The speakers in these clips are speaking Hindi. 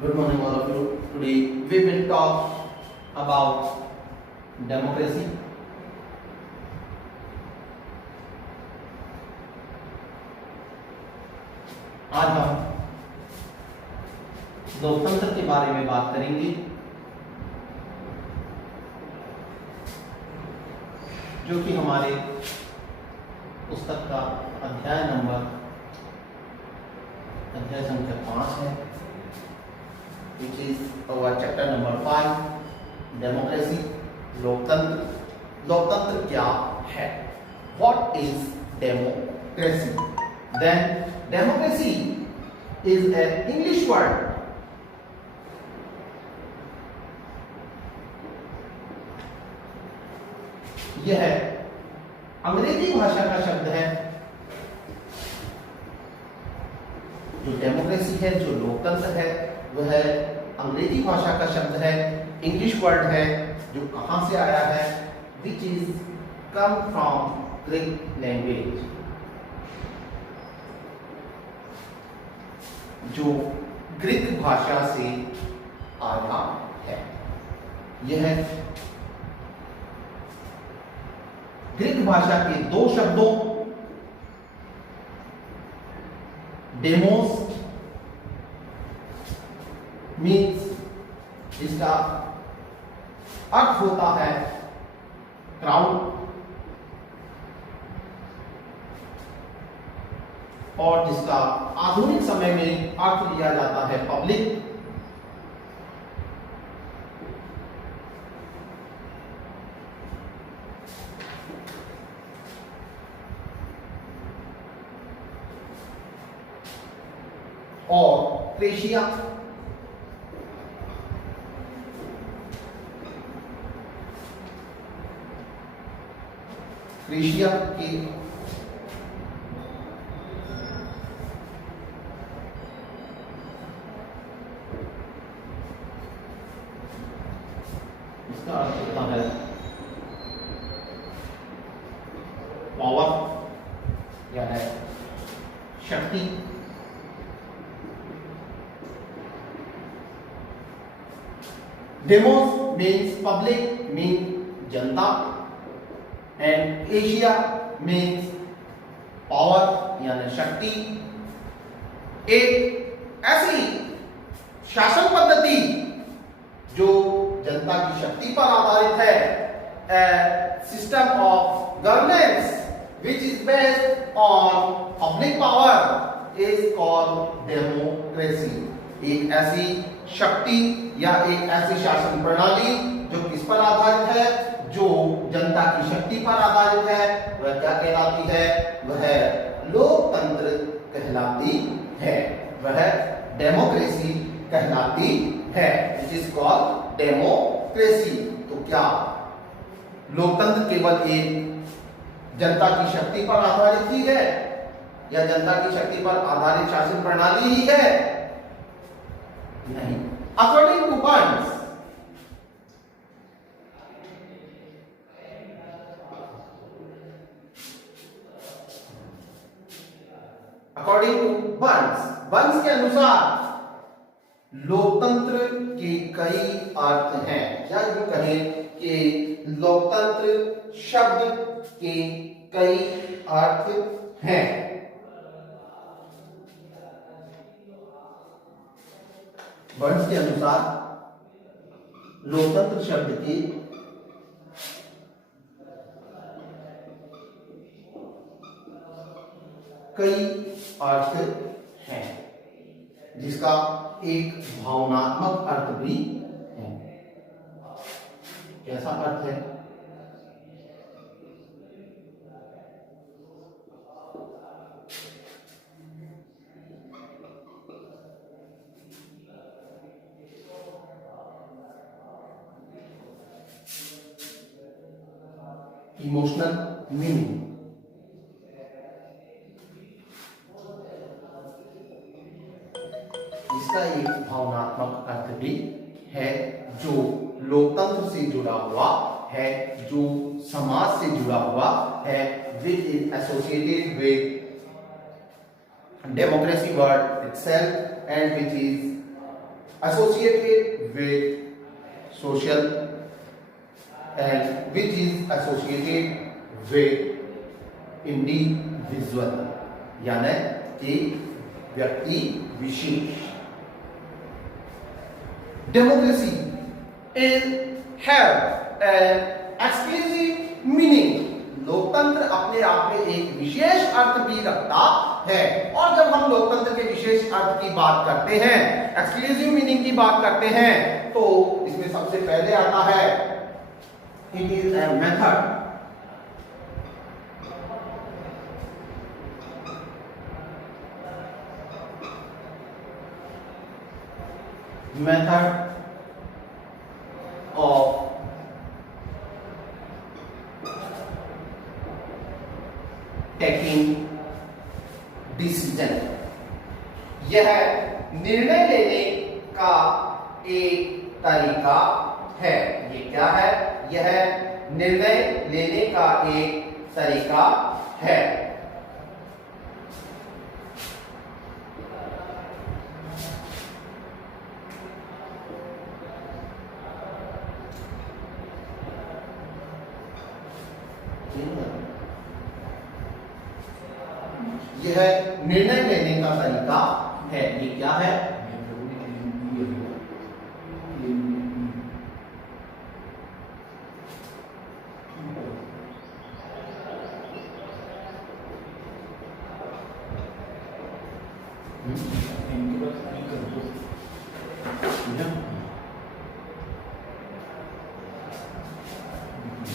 Good morning, all of you. Today we will talk about democracy. आज हम लोकतंत्र के बारे में बात करेंगे, जो कि हमारे पुस्तक का अध्याय संख्या 5 है, which is our chapter number 5, democracy. लोकतंत्र क्या है? What is democracy? Then democracy is an English word. यह अंग्रेजी भाषा का शब्द है। जो डेमोक्रेसी है, जो लोकतंत्र है, वह अंग्रेजी भाषा का शब्द है, इंग्लिश वर्ड है, जो कहां से आया है? Which is come from Greek language, जो ग्रीक भाषा से आया है। यह ग्रीक भाषा के दो शब्दों डेमोस मीन्स, जिसका अर्थ होता है क्राउड, और जिसका आधुनिक समय में अर्थ लिया जाता है पब्लिक। और क्रेशिया के इसका अर्थ होता है पावर या है शक्ति। Demos means public, mean Janata, and Asia means power यानी शक्ति। एक ऐसी शासन पद्धति जो जनता की शक्ति पर आधारित है, a system of governance which is based on public power is called democracy. एक ऐसी शक्ति या एक ऐसी शासन प्रणाली जो किस पर आधारित है? जो जनता की शक्ति पर आधारित है, वह क्या कहलाती है? वह लोकतंत्र कहलाती है, वह डेमोक्रेसी कहलाती है, which is called डेमोक्रेसी। तो क्या लोकतंत्र केवल एक जनता की शक्ति पर आधारित ही है, या जनता की शक्ति पर आधारित शासन प्रणाली ही है? नहीं। According to Burns, बर्न्स के अनुसार लोकतंत्र के कई अर्थ हैं, या यूं कहें कि लोकतंत्र शब्द के कई अर्थ हैं। बर्न्स के अनुसार लोकतंत्र शब्द के कई अर्थ हैं, जिसका एक भावनात्मक अर्थ भी है। कैसा अर्थ है? इमोशनल मीनिंग, इसका एक भावनात्मक अर्थ भी है, जो लोकतंत्र से जुड़ा हुआ है, जो समाज से जुड़ा हुआ है, which is associated with democracy word itself and which is associated with social and which is associated with individual, यानी एक व्यक्ति विशेष. Democracy is have an exclusive meaning. लोकतंत्र अपने आप में एक विशेष अर्थ भी रखता है. और जब हम लोकतंत्र के विशेष अर्थ की बात करते हैं, एक्सक्लूसिव मीनिंग की बात करते हैं, तो इसमें सबसे पहले आता है it is a method of taking decision. यह निर्णय लेने का एक तरीका है. ये क्या है? यह निर्णय लेने का एक तरीका है. यह निर्णय लेने का तरीका है. ये क्या है?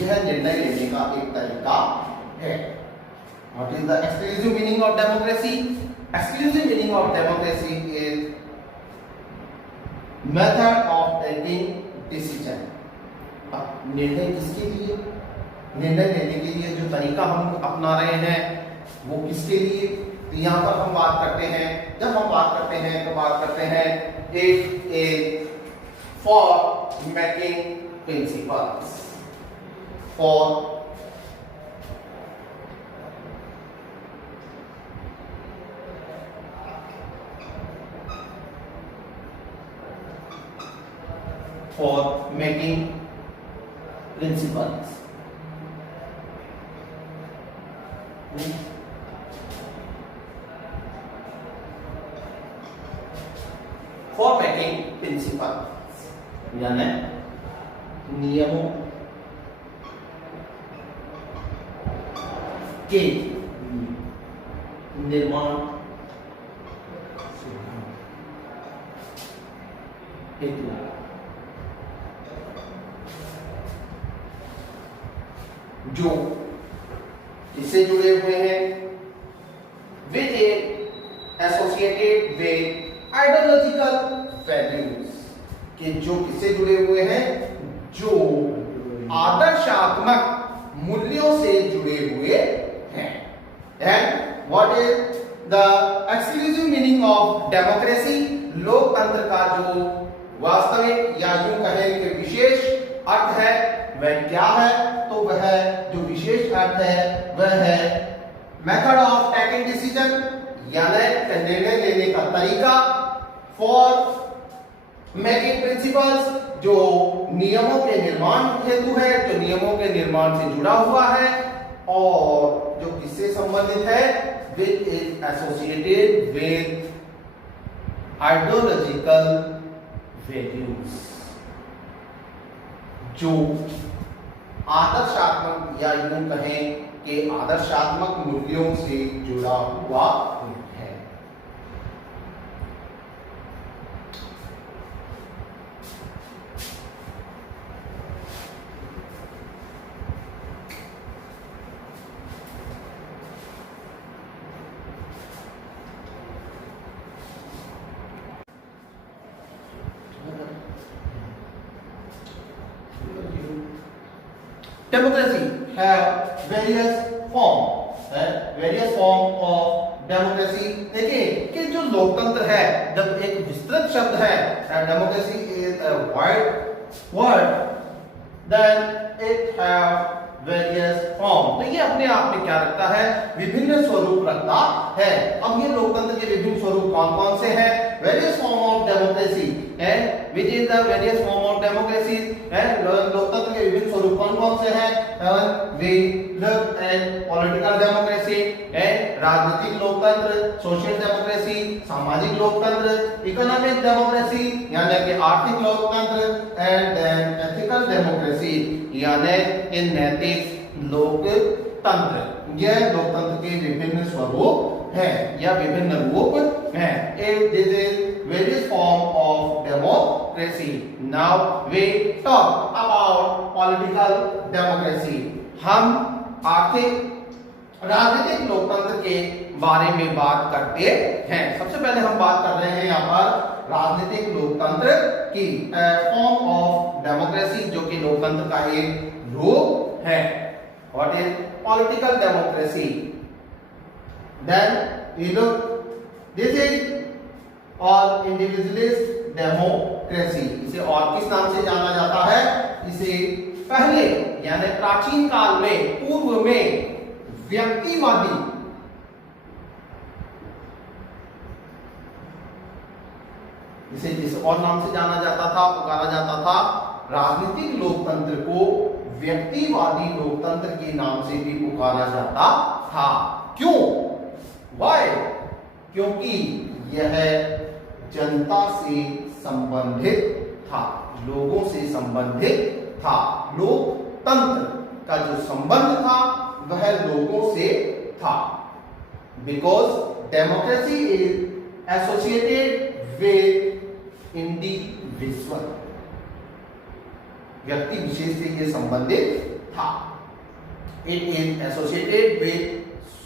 यह निर्णय लेने का एक तरीका है. What is the exclusive meaning of democracy? Exclusive meaning of democracy is method of taking decision. अब निर्णय किसके लिए? निर्णय लेने के लिए जो तरीका हम अपना रहे हैं वो किसके लिए? तो यहाँ पर हम बात करते हैं, जब हम बात करते हैं तो बात करते हैं it is for making principles. For making principles. For making principles यानी नियमों के निर्माण हेतु जो इससे जुड़े हुए हैं with associated with ideological values, कि जो किससे जुड़े हुए हैं? जो आदर्शात्मक मूल्यों से जुड़े हुए हैं. And what is the exclusive meaning of democracy? लोकतंत्र का जो वास्तविक या यूं कहें कि विशेष अर्थ है वह क्या है? तो वह जो विशेष अर्थ है वह है मेथड ऑफ टेकिंग डिसीजन, यानी निर्णय लेने का तरीका. फॉर मेकिंग प्रिंसिपल्स, जो नियमों के निर्माण हेतु है, जो नियमों के निर्माण से जुड़ा हुआ है और जो किससे संबंधित है? Which is associated with ideological values, जो आदर्शात्मक या यूं कहें कि आदर्शात्मक मूल्यों से जुड़ा हुआ है. Democracy have various form of democracy. देखिए कि जो लोकतंत्र है, जब एक विस्तृत शब्द है, democracy is a wide word, then it have various form. तो ये अपने आप में क्या रखता है, विभिन्न स्वरूप रखता है। अब ये लोकतंत्र के विभिन्न स्वरूप कौन कौन से हैं? वेरियस फॉर्म ऑफ डेमोक्रेसी है, which is the various form of democracy है। लोकतंत्र के विभिन्न स्वरूप कौन कौन से हैं? We look at political democracy है, राजनीतिक लोकतंत्र, सोशल डेमोक्रेसी, सामाजिक लोकतंत्र, इकोनॉमिक डेमोक्रेसी यानी कि आर्थिक लोकतंत्र, एंड देन एथिकल डेमोक्रेसी यानी नैतिक लोकतंत्र। यह लोकतंत्र के विभिन्न स्वरूप हैं या विभिन्न रूप हैं। This is various form of democracy. Now we talk about political democracy. हम आर्थिक राजनीतिक लोकतंत्र के बारे में बात करते हैं। सबसे पहले हम बात कर रहे हैं यहाँ पर राजनीतिक लोकतंत्र की, फॉर्म ऑफ डेमोक्रेसी, जो कि लोकतंत्र का एक रूप है। What is political democracy? Then we look, this is all individualist democracy. इसे और किस नाम से जाना जाता है? इसे पहले यानी प्राचीन काल में, पूर्व में व्यक्तिवादी इसे जिस और नाम से जाना जाता था, पुकारा जाता था, राजनीतिक लोकतंत्र को व्यक्तिवादी लोकतंत्र के नाम से भी पुकारा जाता था। क्यों? Why? क्योंकि यह जनता से संबंधित था, लोगों से संबंधित था। लोकतंत्र का जो संबंध था वह लोगों से था। Because democracy is associated with individual, व्यक्ति विशेष से यह संबंधित था। It is associated with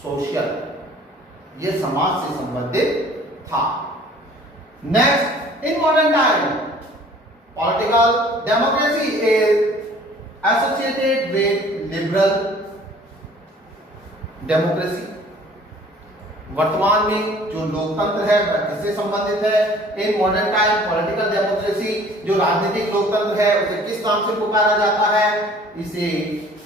social, यह समाज से संबंधित था। Next, in modern time political democracy is associated with liberal democracy. वर्तमान में जो लोकतंत्र है वह किससे संबंधित है? In modern time political democracy, जो राजनीतिक लोकतंत्र है, उसे किस नाम से पुकारा जाता है? इसे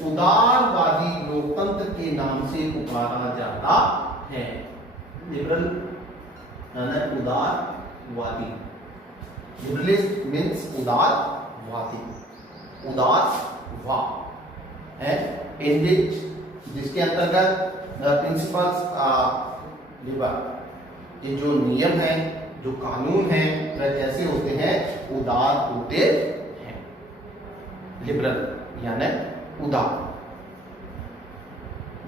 उदारवादी लोकतंत्र के नाम से पुकारा जाता है। लिबरल यानी उदारवादी, लिबरलिस्ट मीन्स उदारवादी, उदारवाद है, इन जिसके अंतर्गत प्रिंसिपल्स लिबर, ये जो नियम हैं, जो कानून हैं, वह कैसे होते हैं? उदार होते हैं। लिबरल यानी उदार,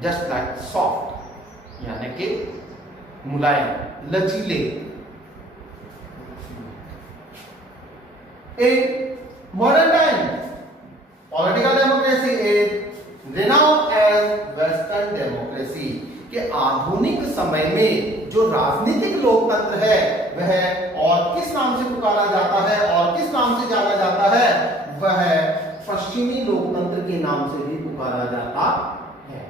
जस्ट लाइक सॉफ्ट यानी कि मुलायम, लचीले। In modern time, political democracy is renowned as Western democracy। कि आधुनिक समय में जो राजनीतिक लोकतंत्र है वह और किस नाम से पुकारा जाता है और किस नाम से जाना जाता है? वह पश्चिमी लोकतंत्र के नाम से भी पुकारा जाता है।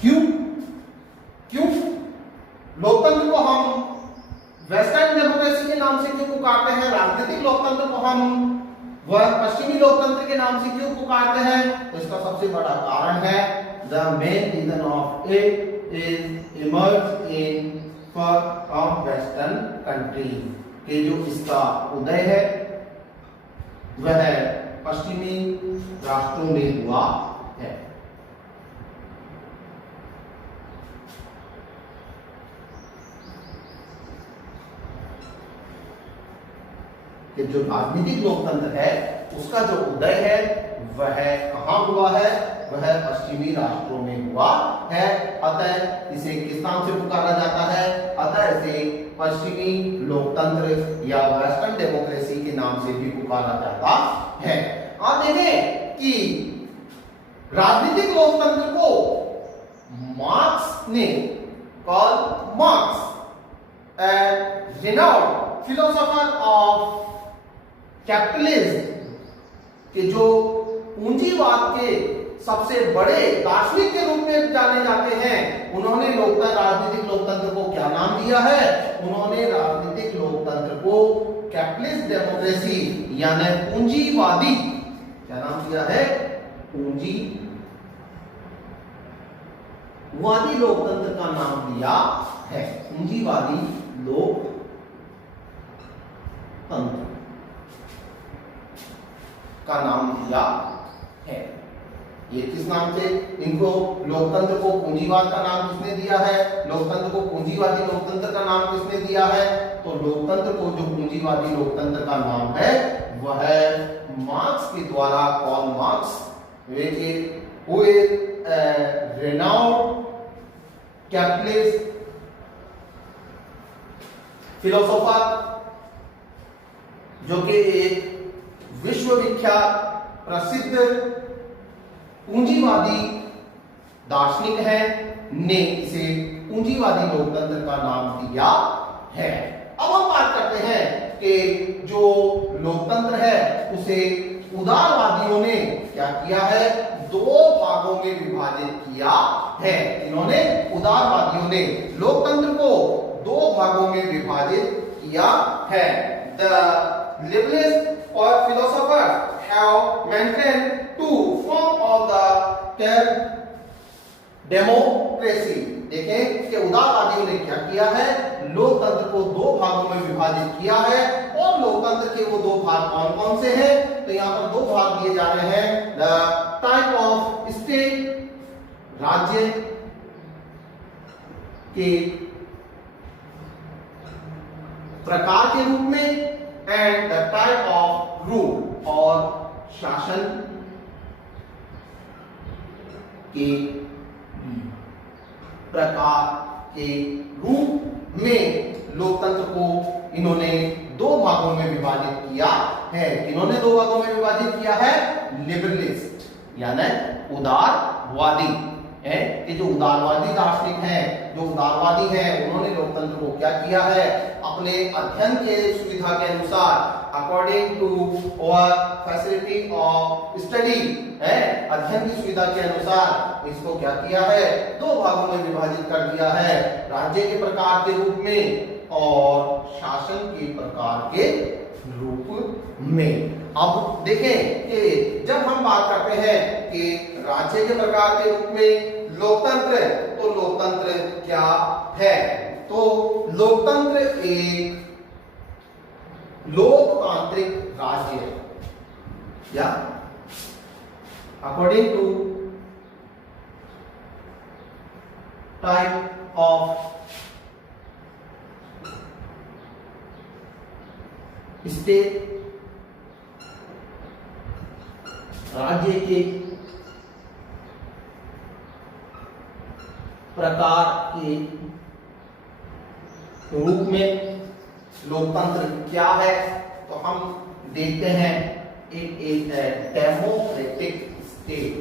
क्यों? क्यों लोकतंत्र को हम वेस्टर्न डेमोक्रेसी के नाम से क्यों पुकारते हैं? राजनीतिक लोकतंत्र को हम वह पश्चिमी लोकतंत्र के नाम से क्यों पुकारते हैं? तो इसका सबसे बड़ा कारण है, the main reason of it is emerge in from western country, कि जो इसका उदय है वह पश्चिमी राष्ट्रों में हुआ है। कि जो राजनीतिक लोकतंत्र है उसका जो उदय है वह कहां हुआ है? वह पश्चिमी राष्ट्रों में हुआ है। अतः इसे किस नाम से पुकारा जाता है? अतः इसे पश्चिमी लोकतंत्र या वेस्टर्न डेमोक्रेसी के नाम से भी पुकारा जाता है। आप देखें कि राजनीतिक लोकतंत्र को मार्क्स ने, Karl Marx and renowned philosopher of capitalism, के जो पूंजीवाद के सबसे बड़े दार्शनिक के रूप में जाने जाते हैं, उन्होंने राजनीतिक लोकतंत्र को क्या नाम दिया है? उन्होंने राजनीतिक लोकतंत्र को कैपिटलिस्ट डेमोक्रेसी यानी पूंजीवादी, क्या नाम दिया है, पूंजीवादी लोकतंत्र का नाम दिया है, पूंजीवादी लोकतंत्र का नाम दिया है। ये किस नाम से, इनको लोकतंत्र को पूंजीवाद का नाम किसने दिया है, लोकतंत्र को पूंजीवादी लोकतंत्र का नाम किसने दिया है, तो लोकतंत्र को जो पूंजीवादी लोकतंत्र का नाम है वह है मार्क्स के द्वारा, call marks who is renowned capitalist philosopher, जो कि एक विश्वविख्यात प्रसिद्ध पूंजीवादी दार्शनिक है, ने इसे पूंजीवादी लोकतंत्र का नाम दिया है। अब हम बात करते हैं कि जो लोकतंत्र है उसे उदारवादियों ने क्या किया है, दो भागों में विभाजित किया है। इन्होंने, उदारवादियों ने लोकतंत्र को दो भागों में विभाजित किया है। द लिबरलिस्ट और philosopher have maintained two form of the term democracy। देखें कि उदारवादियों ने क्या किया है, लोकतंत्र को दो भागों में विभाजित किया है। और लोकतंत्र के वो दो भाग कौन कौन से हैं, तो यहाँ पर दो भाग दिए जा रहे हैं, द टाइप ऑफ स्टेट, राज्य के प्रकार के रूप में, and the type of rule, और शासन के प्रकार के रूप में लोकतंत्र को इन्होंने दो भागों में विभाजित किया है। इन्होंने दो भागों में विभाजित किया है, लिबरलिस्ट यानी उदारवादी है, ये जो उदारवादी दार्शनिक हैं, जो उदारवादी हैं, उन्होंने लोकतंत्र को क्या किया है, अपने अध्ययन के सुविधा के अनुसार, अकॉर्डिंग टू और फैसिलिटी ऑफ स्टडी है, अध्ययन की सुविधा के अनुसार इसको क्या किया है, दो भागों में विभाजित कर दिया है, राज्य के प्रकार के रूप में और शासन के प्रकार के रूप में। अब देखें कि जब हम बात करते हैं कि राज्य के प्रकार के रूप में लोकतंत्र, तो लोकतंत्र क्या है, तो लोकतंत्र एक लोकतांत्रिक राज्य है, या according to type of state, राज्य के प्रकार के रूप में लोकतंत्र क्या है, तो हम देखते हैं एक डेमोक्रेटिक स्टेट।